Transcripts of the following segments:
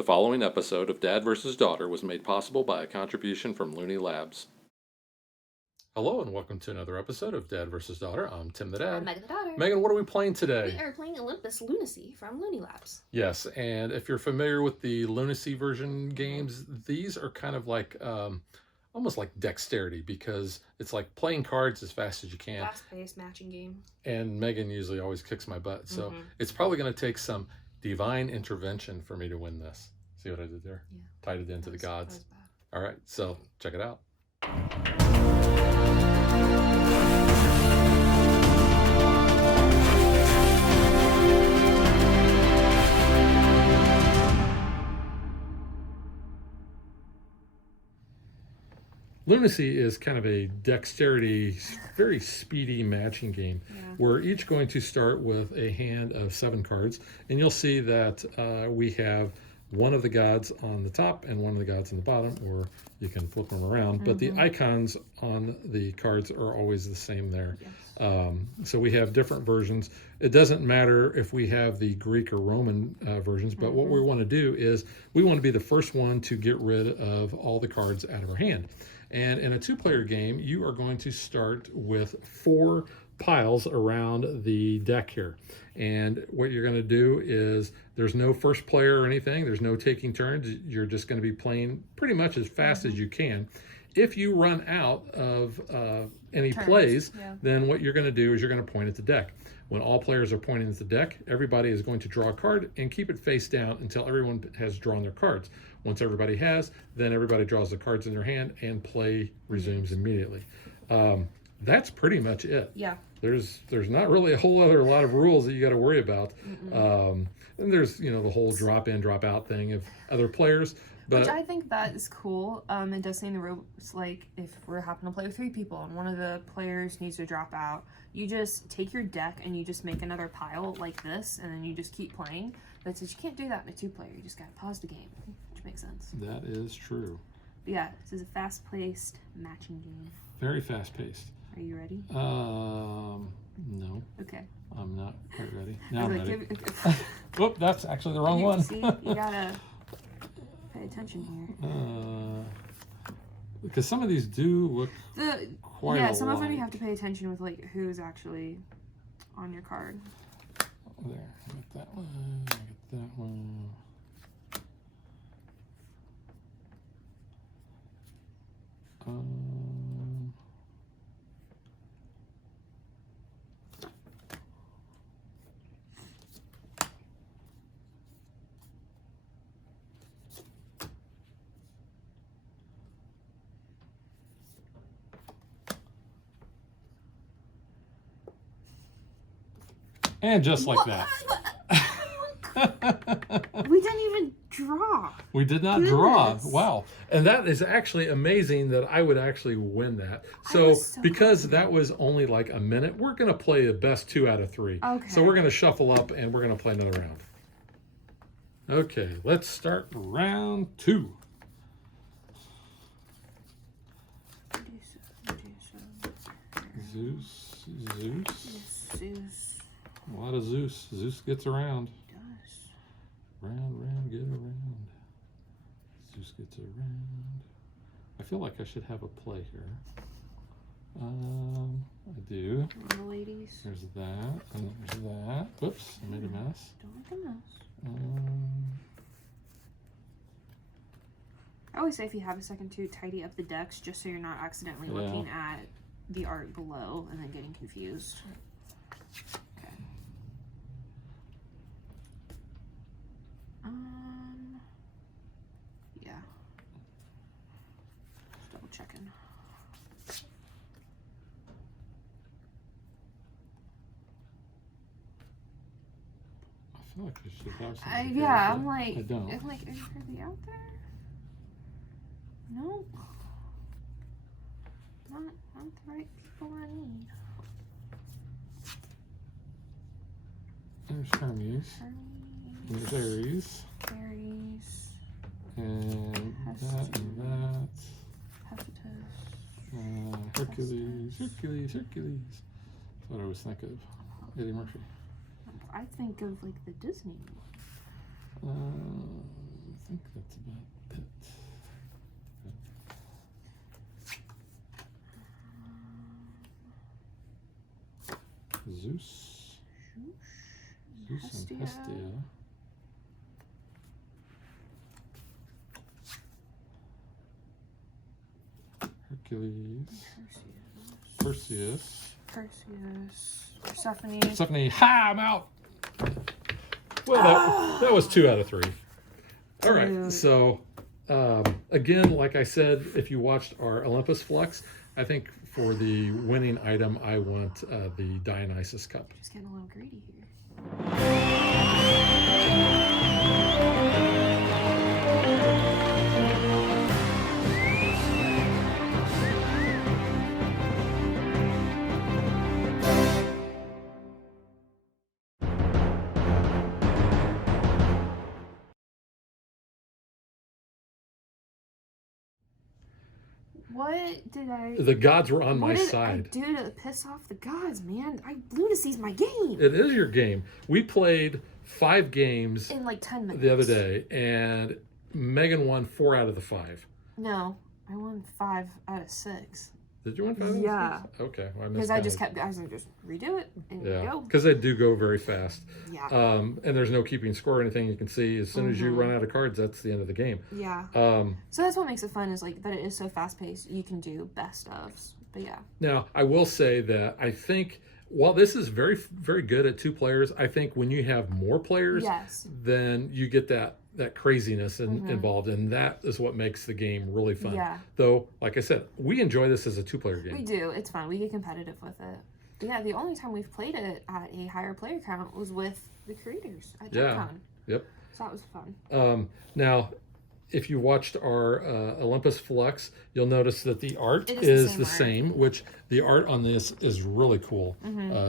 The following episode of Dad vs. Daughter was made possible by a contribution from Looney Labs. Hello and welcome to another episode of Dad vs. Daughter. I'm Tim the Dad. I'm Megan the Daughter. Megan, what are we playing today? We are playing Olympus Loonacy from Looney Labs. Yes, and if you're familiar with the Lunacy version games, these are kind of like almost like dexterity, because it's like playing cards as fast as you can. Fast-paced matching game. And Megan usually always kicks my butt, so it's probably going to take some divine intervention for me to win this. See what I did there? Yeah. Tied it into the gods. All right, so check it out. Lunacy is kind of a dexterity, very speedy matching game. Yeah. We're each going to start with a hand of 7 cards, and you'll see that we have one of the gods on the top and one of the gods on the bottom, or you can flip them around, but the icons on the cards are always the same there. Yes. So we have different versions. It doesn't matter if we have the Greek or Roman versions, but what we want to do is we want to be the first one to get rid of all the cards out of our hand. And in a 2-player game, you are going to start with 4 piles around the deck here. And what you're going to do is there's no first player or anything. There's no taking turns. You're just going to be playing pretty much as fast as you can. If you run out of any plays, then what you're going to do is you're going to point at the deck. When all players are pointing at the deck, everybody is going to draw a card and keep it face down until everyone has drawn their cards. Once everybody has, then everybody draws the cards in their hand and play resumes immediately. That's pretty much it. Yeah. There's not really a whole other lot of rules that you got to worry about. And there's the whole drop in, drop out thing of other players. But which I think that is cool. It does say in the rules, like if we're happen to play with 3 people and one of the players needs to drop out, you just take your deck and you just make another pile like this, and then you just keep playing. But since you can't do that in a 2-player, you just gotta pause the game, which makes sense. That is true. But yeah, this is a fast-paced matching game. Very fast-paced. Are you ready? No. Okay. I'm not quite ready. Now I'm ready. Whoop, that's actually the wrong one. See, you gotta pay attention here. Because some of these do look quite yeah, some of them you have to pay attention with, like, who's actually on your card. There, I got that one, I got that one. And just like that. We didn't even draw. We did not draw. Wow. And that is actually amazing that I would actually win that. So because that was only like a minute, we're going to play the best 2 out of 3. Okay. So we're going to shuffle up and we're going to play another round. Okay, let's start round 2. Zeus. Zeus. A lot of Zeus. Zeus gets around. He does. Round, get around. Zeus gets around. I feel like I should have a play here. I do. The ladies. There's that, and there's that. Whoops, I made a mess. Don't make a mess. I always say if you have a second to tidy up the decks just so you're not accidentally looking at the art below and then getting confused. Okay. Yeah. Just double checking. I feel like I should have something. Yeah, I'm like, I don't. I'm like, are you really out there? No. Not the right people I need. There's Hermes. There's Aries. Aries. And that and that. Hephaestus. Hercules. That's what I always think of. Eddie Murphy. I think of like the Disney. I think think that's about it. Zeus and Hestia. Hercules. Perseus. Persephone. Ha! I'm out! Well, that was 2 out of 3. All right, so again, like I said, if you watched our Olympus Flex, I think for the winning item, I want the Dionysus Cup. Just getting a little greedy here. What did I... The gods were on my What did I side. do to piss off the gods, man? Lunacy's my game. It is your game. We played 5 games In like 10 minutes. the other day, and Megan won 4 out of the 5. No, I won 5 out of 6. Did you win 5 out of 6? Yeah. Okay. Well, Because I just kept, I was like, just redo it and go. Because they do go very fast. Yeah. And there's no keeping score or anything. You can see as soon as you run out of cards, that's the end of the game. Yeah. So that's what makes it fun, is like that it is so fast paced. You can do best ofs. But yeah. Now, I will say that I think while this is very, very good at 2 players, I think when you have more players, then you get that craziness involved, and that is what makes the game really fun. Yeah. Though, like I said, we enjoy this as a 2-player game. We do. It's fun. We get competitive with it. But yeah, the only time we've played it at a higher player count was with the creators at Gen-Con. Yep. So that was fun. Now, if you watched our Olympus Flex, you'll notice that the art is the same, which the art on this is really cool.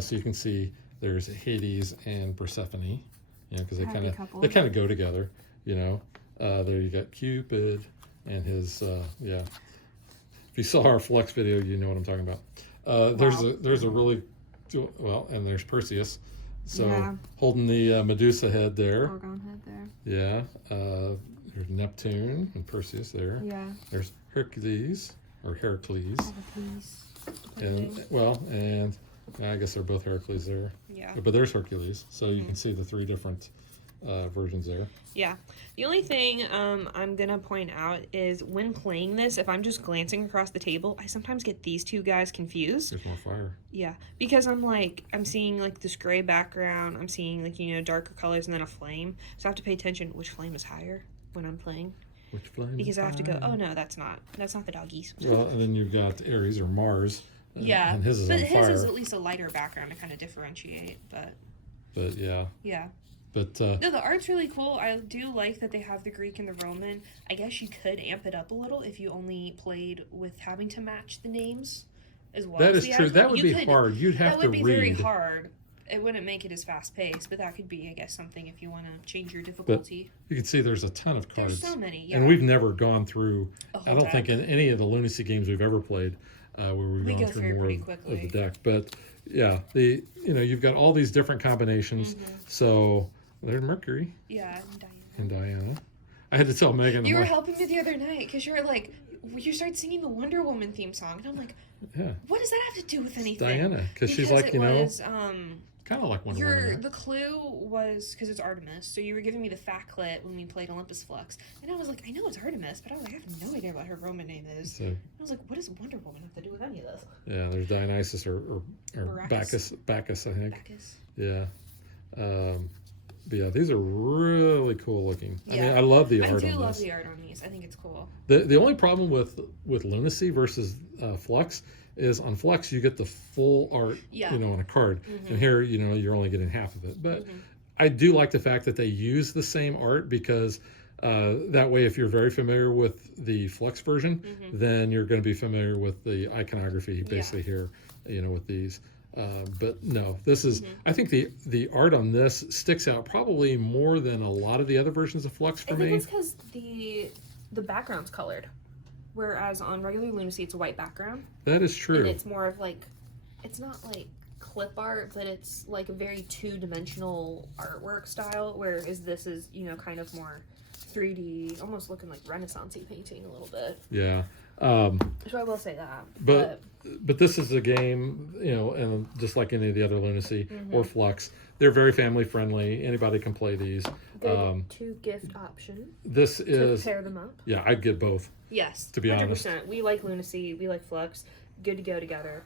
So you can see there's Hades and Persephone, because they kind of go together. There you got Cupid and his If you saw our Flex video, you know what I'm talking about. There's a really and there's Perseus. So holding the Medusa head there. Gorgon head there. Yeah. There's Neptune and Perseus there. Yeah. There's Hercules or Heracles. Heracles. And I guess they're both Heracles there. Yeah. But there's Hercules, so you can see the 3 different versions there. Yeah. The only thing I'm going to point out is when playing this, if I'm just glancing across the table, I sometimes get these 2 guys confused. There's more fire. Yeah. Because I'm seeing like this gray background, I'm seeing like, darker colors and then a flame. So I have to pay attention which flame is higher when I'm playing. Which flame? Because I have to go, oh no, that's not the doggies. Well, and then you've got Ares or Mars. Yeah. And his is on fire. His is at least a lighter background to kind of differentiate, But yeah. Yeah. But no, the art's really cool. I do like that they have the Greek and the Roman. I guess you could amp it up a little if you only played with having to match the names as well. That is true. That would be hard. You'd have to read. That would be very hard. It wouldn't make it as fast paced, but that could be, I guess, something if you want to change your difficulty. But you can see there's a ton of cards. There's so many, yeah. And we've never gone through, I don't deck. think in any of the Lunacy games we've ever played, where we've gone through more of the deck. But yeah, you've got all these different combinations. So there's Mercury. Yeah, and Diana. I had to tell Megan. You were helping me the other night because you were like, you started singing the Wonder Woman theme song, and I'm like, yeah, what does that have to do with anything? Diana, because she's like, kind of like Wonder Woman. The clue was because it's Artemis, so you were giving me the fact clit when we played Olympus Flex, and I was like, I know it's Artemis, but I was like, I have no idea what her Roman name is. So, I was like, what does Wonder Woman have to do with any of this? Yeah, there's Dionysus or Bacchus, I think. Bacchus. Yeah. But yeah, these are really cool looking. Yeah. I mean, I love the art on this. I do love the art on these. I think it's cool. The only problem with Lunacy versus Flex is on Flex you get the full art, on a card, and here you're only getting half of it. But I do like the fact that they use the same art because that way, if you're very familiar with the Flex version, then you're going to be familiar with the iconography basically here, with these. But no, this is, I think the art on this sticks out probably more than a lot of the other versions of Flux for me. I think it's because the background's colored, whereas on regular Lunacy it's a white background. That is true. And it's more of like, it's not like clip art, but it's like a very two-dimensional artwork style, whereas this is, kind of more 3D, almost looking like Renaissance-y painting a little bit. Yeah. So I will say that. But this is a game, you know, and just like any of the other Lunacy or Flux, they're very family friendly. Anybody can play these. Good to gift option. This is to pair them up. Yeah, I'd get both. Yes, to be 100%. Honest. We like Lunacy. We like Flux. Good to go together.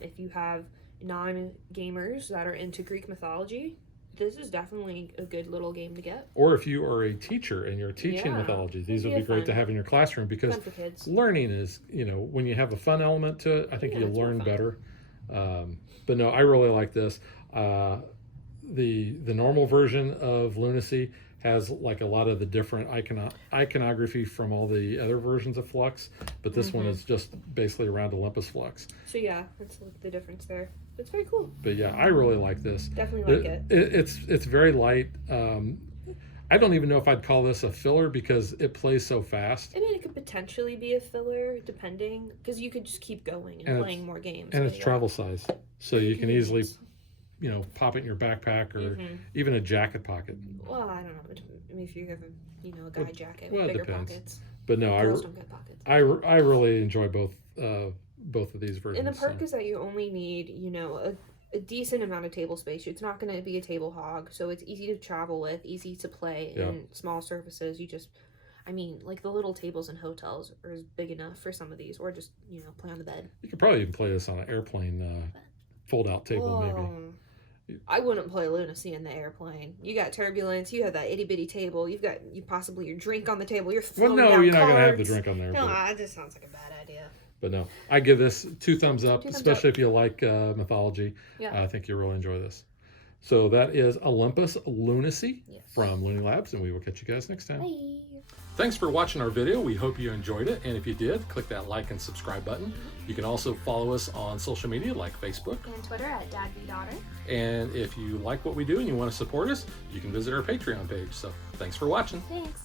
If you have non-gamers that are into Greek mythology, this is definitely a good little game to get. Or if you are a teacher and you're teaching mythology, these would be great to have in your classroom, because learning is, you know, when you have a fun element to it, I think you'll learn better. But no, I really like this. The normal version of Lunacy has like a lot of the different iconography from all the other versions of Flux, but this one is just basically around Olympus Flux. So yeah, that's like the difference there. It's very cool. But yeah, I really like this. Definitely like it. It's very light. I don't even know if I'd call this a filler because it plays so fast. I mean, it could potentially be a filler, depending, because you could just keep going and playing more games. And it's travel size, so you can easily, you know, pop it in your backpack or even a jacket pocket. Well, I don't know. I mean, if you have a guy jacket with bigger pockets. But no, girls don't get pockets. I really enjoy both of these versions. And the perk is that you only need, you know, a decent amount of table space. It's not going to be a table hog, so it's easy to travel with, easy to play in small surfaces. You just, I mean, like the little tables in hotels are big enough for some of these, or just, you know, play on the bed. You could probably even play this on an airplane fold-out table, maybe. I wouldn't play Lunacy in the airplane. You got turbulence. You have that itty bitty table. You've got possibly your drink on the table. You're floating down you're not cards. gonna have the drink on there. No, it just sounds like a bad idea. But no, I give this 2 thumbs up, especially if you like mythology. Yeah. I think you'll really enjoy this. So that is Olympus Loonacy from Looney Labs, and we will catch you guys next time. Bye. Thanks for watching our video. We hope you enjoyed it, and if you did, click that like and subscribe button. You can also follow us on social media like Facebook and Twitter at DadBeDaughter. And if you like what we do and you want to support us, you can visit our Patreon page. So thanks for watching. Thanks.